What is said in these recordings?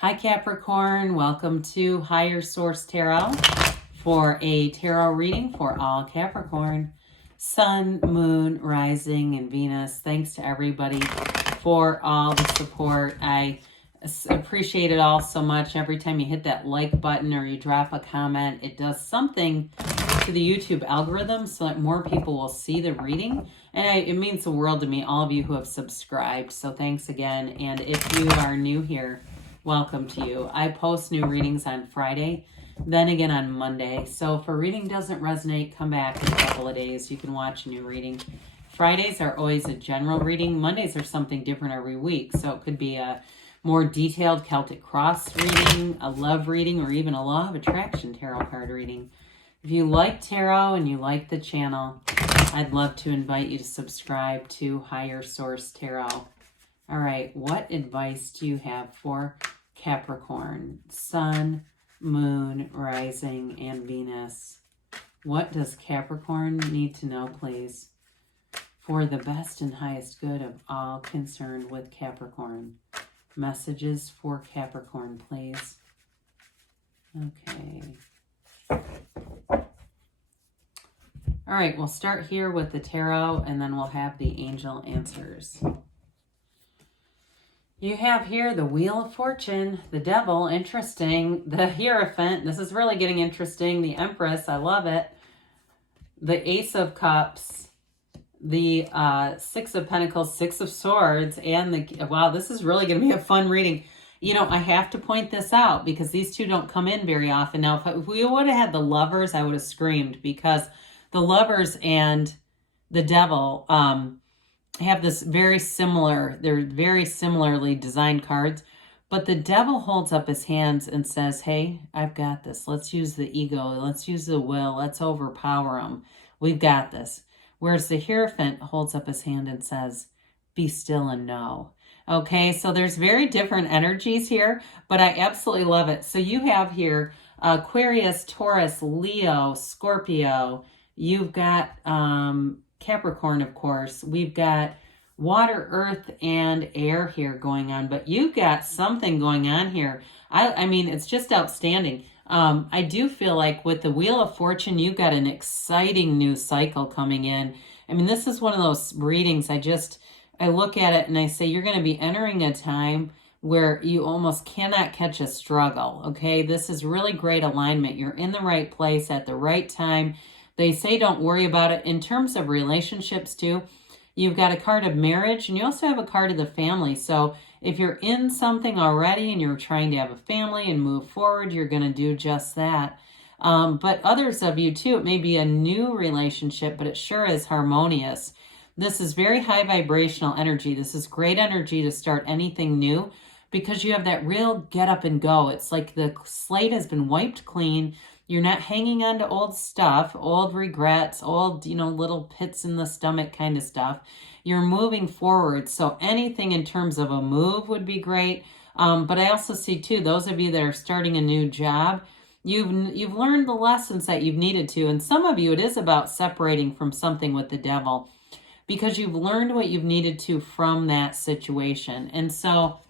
Hi Capricorn, welcome to Higher Source Tarot for a tarot reading for all Capricorn. Sun, Moon, Rising, and Venus. Thanks to everybody for all the support. I appreciate it all so much. Every time you hit that like button or you drop a comment, it does something to the YouTube algorithm so that more people will see the reading. And it means the world to me, all of you who have subscribed. So thanks again. And if you are new here, welcome to you. I post new readings on Friday, then again on Monday. So if a reading doesn't resonate, come back in a couple of days. You can watch a new reading. Fridays are always a general reading. Mondays are something different every week. So it could be a more detailed Celtic Cross reading, a love reading, or even a Law of Attraction tarot card reading. If you like tarot and you like the channel, I'd love to invite you to subscribe to Higher Source Tarot. All right, what advice do you have for Capricorn, Sun, Moon, Rising, and Venus? What does Capricorn need to know, please, for the best and highest good of all concerned with Capricorn? Messages for Capricorn, please. Okay. All right, we'll start here with the tarot, and then we'll have the angel answers. You have here the Wheel of Fortune, the Devil, interesting, the Hierophant, this is really getting interesting, the Empress, I love it, the Ace of Cups, the Six of Pentacles, Six of Swords, and the, wow, this is really going to be a fun reading. You know, I have to point this out because these two don't come in very often. Now, if we would have had the Lovers, I would have screamed because the Lovers and the Devil, have this very similar, they're very similarly designed cards, but the Devil holds up his hands and says, hey, I've got this. Let's use the ego. Let's use the will. Let's overpower them. We've got this. Whereas the Hierophant holds up his hand and says, be still and know. Okay, so there's very different energies here, but I absolutely love it. So you have here Aquarius, Taurus, Leo, Scorpio. You've got Capricorn, of course. We've got water, earth, and air here going on, but you've got something going on here. I mean, it's just outstanding. I do feel like with the Wheel of Fortune, you've got an exciting new cycle coming in. I mean, this is one of those readings, I look at it and I say, you're going to be entering a time where you almost cannot catch a struggle, okay? This is really great alignment. You're in the right place at the right time. They say don't worry about it. In terms of relationships too, you've got a card of marriage and you also have a card of the family. So if you're in something already and you're trying to have a family and move forward, you're going to do just that. But others of you too, it may be a new relationship, but it sure is harmonious. This is very high vibrational energy. This is great energy to start anything new because you have that real get up and go. It's like the slate has been wiped clean. You're not hanging on to old stuff, old regrets, old, little pits in the stomach kind of stuff. You're moving forward. So anything in terms of a move would be great. But I also see too, those of you that are starting a new job, you've learned the lessons that you've needed to. And some of you, it is about separating from something with the Devil because you've learned what you've needed to from that situation. And so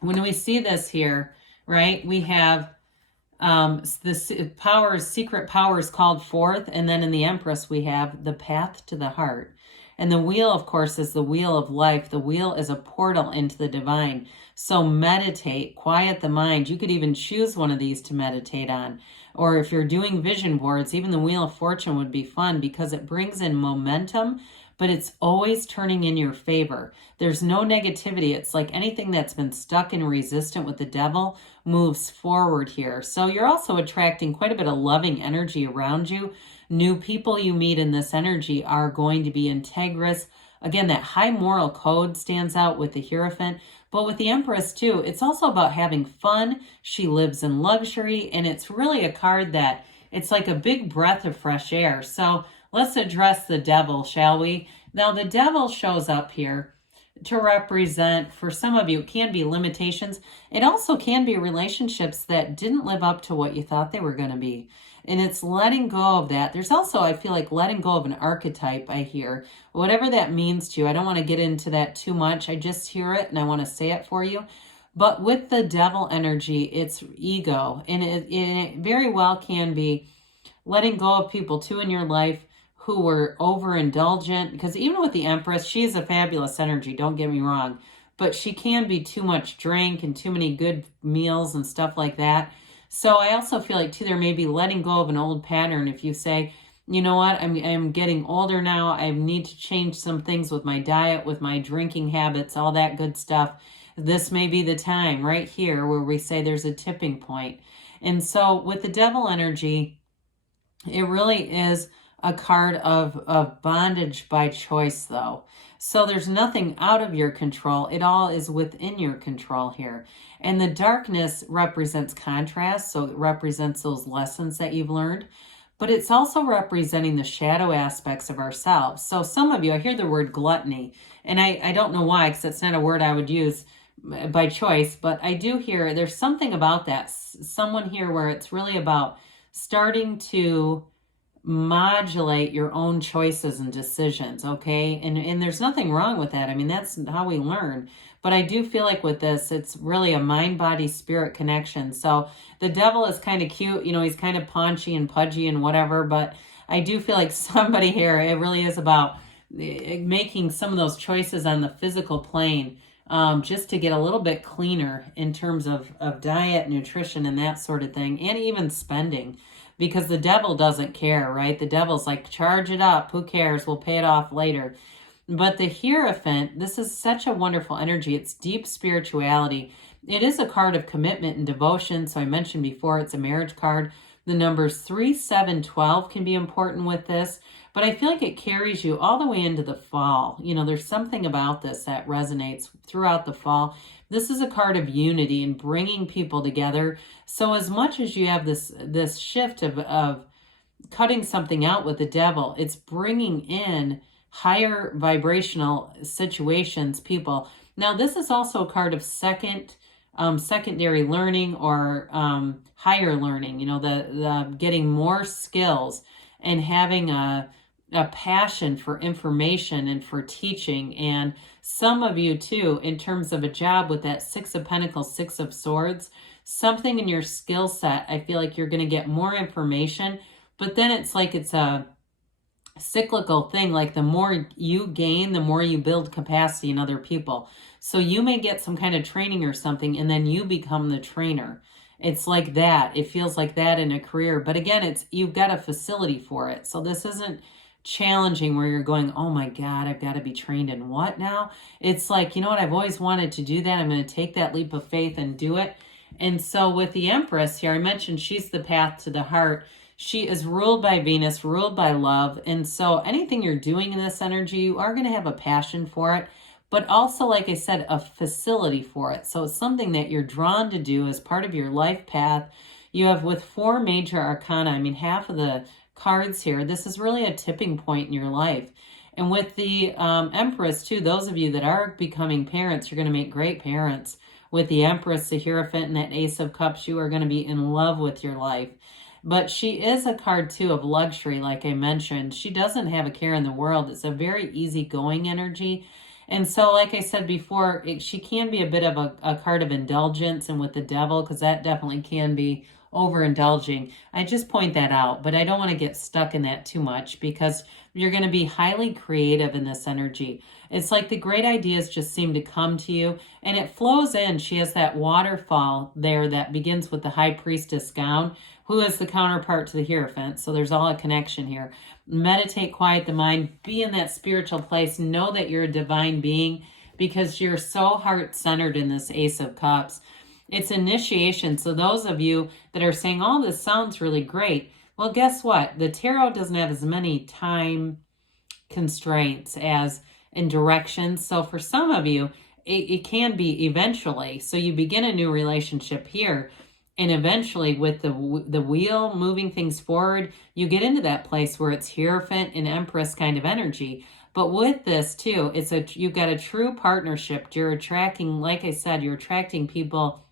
when we see this here, right, we have the powers, secret powers called forth. And then in the Empress, we have the path to the heart. And the wheel, of course, is the wheel of life. The wheel is a portal into the divine. So meditate, quiet the mind. You could even choose one of these to meditate on. Or if you're doing vision boards, even the Wheel of Fortune would be fun because it brings in momentum, but it's always turning in your favor. There's no negativity. It's like anything that's been stuck and resistant with the Devil moves forward here. So you're also attracting quite a bit of loving energy around you. New people you meet in this energy are going to be integrous. Again, that high moral code stands out with the Hierophant. But with the Empress too, it's also about having fun. She lives in luxury, and it's really a card that it's like a big breath of fresh air. So let's address the Devil, shall we? Now, the Devil shows up here to represent, for some of you, it can be limitations. It also can be relationships that didn't live up to what you thought they were going to be. And it's letting go of that. There's also, I feel like, letting go of an archetype, I hear. Whatever that means to you. I don't want to get into that too much. I just hear it and I want to say it for you. But with the devil energy, it's ego. And it very well can be letting go of people too in your life who were overindulgent. Because even with the Empress, she's a fabulous energy, don't get me wrong. But she can be too much drink and too many good meals and stuff like that. So I also feel like too, there may be letting go of an old pattern. If you say, you know what, I'm getting older now, I need to change some things with my diet, with my drinking habits, all that good stuff. This may be the time right here where we say there's a tipping point. And so with the devil energy, it really is a card of bondage by choice, though. So there's nothing out of your control. It all is within your control here. And the darkness represents contrast, so it represents those lessons that you've learned. But it's also representing the shadow aspects of ourselves. So some of you, I hear the word gluttony, and I don't know why, because it's not a word I would use by choice, but I do hear there's something about that. Someone here where it's really about starting to modulate your own choices and decisions, okay? And there's nothing wrong with that. I mean, that's how we learn. But I do feel like with this, it's really a mind, body, spirit connection. So the devil is kind of cute. You know, he's kind of paunchy and pudgy and whatever. But I do feel like somebody here, it really is about making some of those choices on the physical plane just to get a little bit cleaner in terms of diet, nutrition, and that sort of thing. And even spending. Because the devil doesn't care, right? The devil's like, charge it up. Who cares? We'll pay it off later. But the Hierophant, this is such a wonderful energy. It's deep spirituality. It is a card of commitment and devotion. So I mentioned before, it's a marriage card. The numbers 3, 7, 12 can be important with this. But I feel like it carries you all the way into the fall. You know, there's something about this that resonates throughout the fall. This is a card of unity and bringing people together. So as much as you have this shift of cutting something out with the devil, it's bringing in higher vibrational situations, people. Now, this is also a card of secondary learning or higher learning, you know, the getting more skills and having a passion for information and for teaching. And some of you too, in terms of a job with that 6 of Pentacles, 6 of Swords, something in your skill set, I feel like you're going to get more information, but then it's like it's a cyclical thing. Like the more you gain, the more you build capacity in other people. So you may get some kind of training or something, and then you become the trainer. It's like that. It feels like that in a career. But again, you've got a facility for it. So this isn't challenging where you're going, oh my God, I've got to be trained in what now? It's like, you know what, I've always wanted to do that. I'm going to take that leap of faith and do it. And so with the Empress here, I mentioned she's the path to the heart. She is ruled by Venus, ruled by love. And so anything you're doing in this energy, you are going to have a passion for it, but also, like I said, a facility for it. So it's something that you're drawn to do as part of your life path. You have with 4 major arcana, I mean, half of the cards here, this is really a tipping point in your life. And with the Empress too, those of you that are becoming parents, you're going to make great parents. With the Empress, the Hierophant, and that Ace of Cups, you are going to be in love with your life. But she is a card too of luxury, like I mentioned. She doesn't have a care in the world. It's a very easygoing energy. And so, like I said before, she can be a bit of a card of indulgence, and with the devil, because that definitely can be overindulging. I just point that out, but I don't want to get stuck in that too much because you're going to be highly creative in this energy. It's like the great ideas just seem to come to you and it flows in. She has that waterfall there that begins with the High Priestess gown, who is the counterpart to the Hierophant. So there's all a connection here. Meditate, quiet the mind, be in that spiritual place. Know that you're a divine being because you're so heart-centered in this Ace of Cups. It's initiation. So those of you that are saying, oh, this sounds really great. Well, guess what? The tarot doesn't have as many time constraints as in directions. So for some of you, it can be eventually. So you begin a new relationship here. And eventually with the wheel moving things forward, you get into that place where it's Hierophant and Empress kind of energy. But with this too, you've got a true partnership. You're attracting, like I said, you're attracting people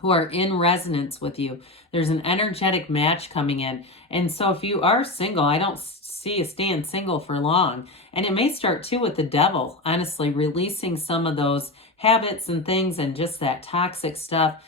who are in resonance with you. There's an energetic match coming in. And so if you are single, I don't see you staying single for long. And it may start too with the devil, honestly, releasing some of those habits and things and just that toxic stuff,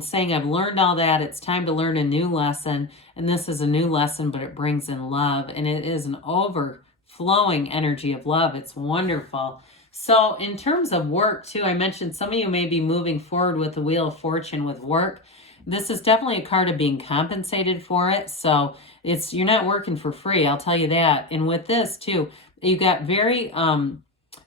saying, I've learned all that. It's time to learn a new lesson. And this is a new lesson, but it brings in love. And it is an overflowing energy of love. It's wonderful. So in terms of work too, I mentioned some of you may be moving forward with the Wheel of Fortune with work. This is definitely a card of being compensated for it. So you're not working for free, I'll tell you that. And with this too, you've got very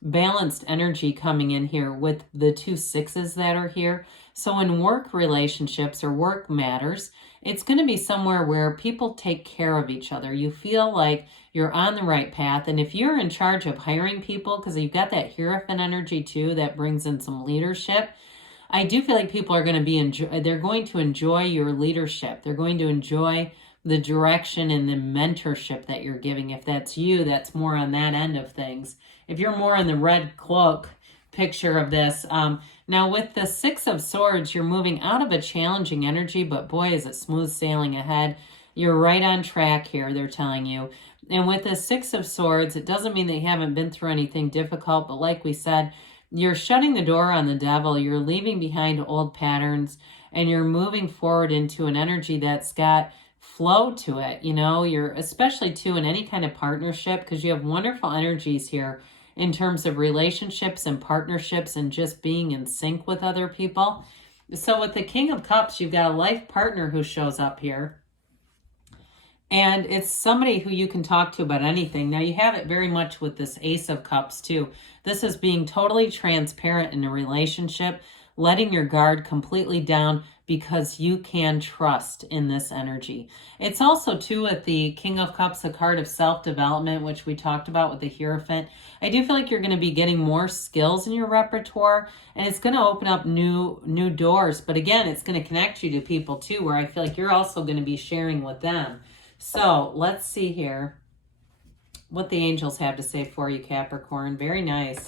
balanced energy coming in here with the 2 6s that are here. So in work relationships or work matters, it's going to be somewhere where people take care of each other. You feel like you're on the right path. And if you're in charge of hiring people, because you've got that Hierophant energy too, that brings in some leadership, I do feel like people are going to be they're going to enjoy your leadership. They're going to enjoy the direction and the mentorship that you're giving. If that's you, that's more on that end of things. If you're more in the red cloak picture of this, now with the 6 of Swords, you're moving out of a challenging energy, but boy, is it smooth sailing ahead. You're right on track here, they're telling you. And with the 6 of Swords, it doesn't mean that you haven't been through anything difficult, but like we said, you're shutting the door on the devil. You're leaving behind old patterns, and you're moving forward into an energy that's got flow to it. You know, you're especially too in any kind of partnership, because you have wonderful energies here in terms of relationships and partnerships and just being in sync with other people. So with the King of Cups, you've got a life partner who shows up here. And it's somebody who you can talk to about anything. Now, you have it very much with this Ace of Cups, too. This is being totally transparent in a relationship, letting your guard completely down because you can trust in this energy. It's also, too, with the King of Cups, a card of self-development, which we talked about with the Hierophant. I do feel like you're going to be getting more skills in your repertoire, and it's going to open up new doors. But again, it's going to connect you to people, too, where I feel like you're also going to be sharing with them. So let's see here what the angels have to say for you, Capricorn. Very nice.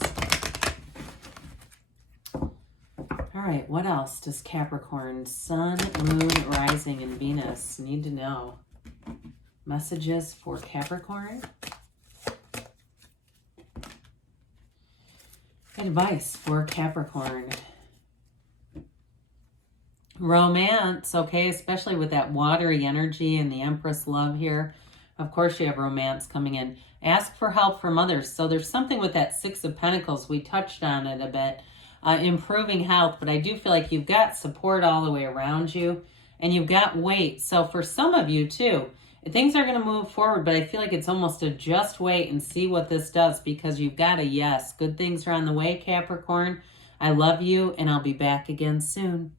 All right, what else does Capricorn, Sun, Moon, Rising, and Venus need to know? Messages for Capricorn. Advice for Capricorn. Romance, okay, especially with that watery energy and the Empress love here. Of course you have romance coming in. Ask for help from others. So there's something with that 6 of Pentacles. We touched on it a bit. Improving health, but I do feel like you've got support all the way around you, and you've got weight. So for some of you too, things are going to move forward, but I feel like it's almost a just wait and see what this does, because you've got a yes. Good things are on the way, Capricorn. I love you, and I'll be back again soon.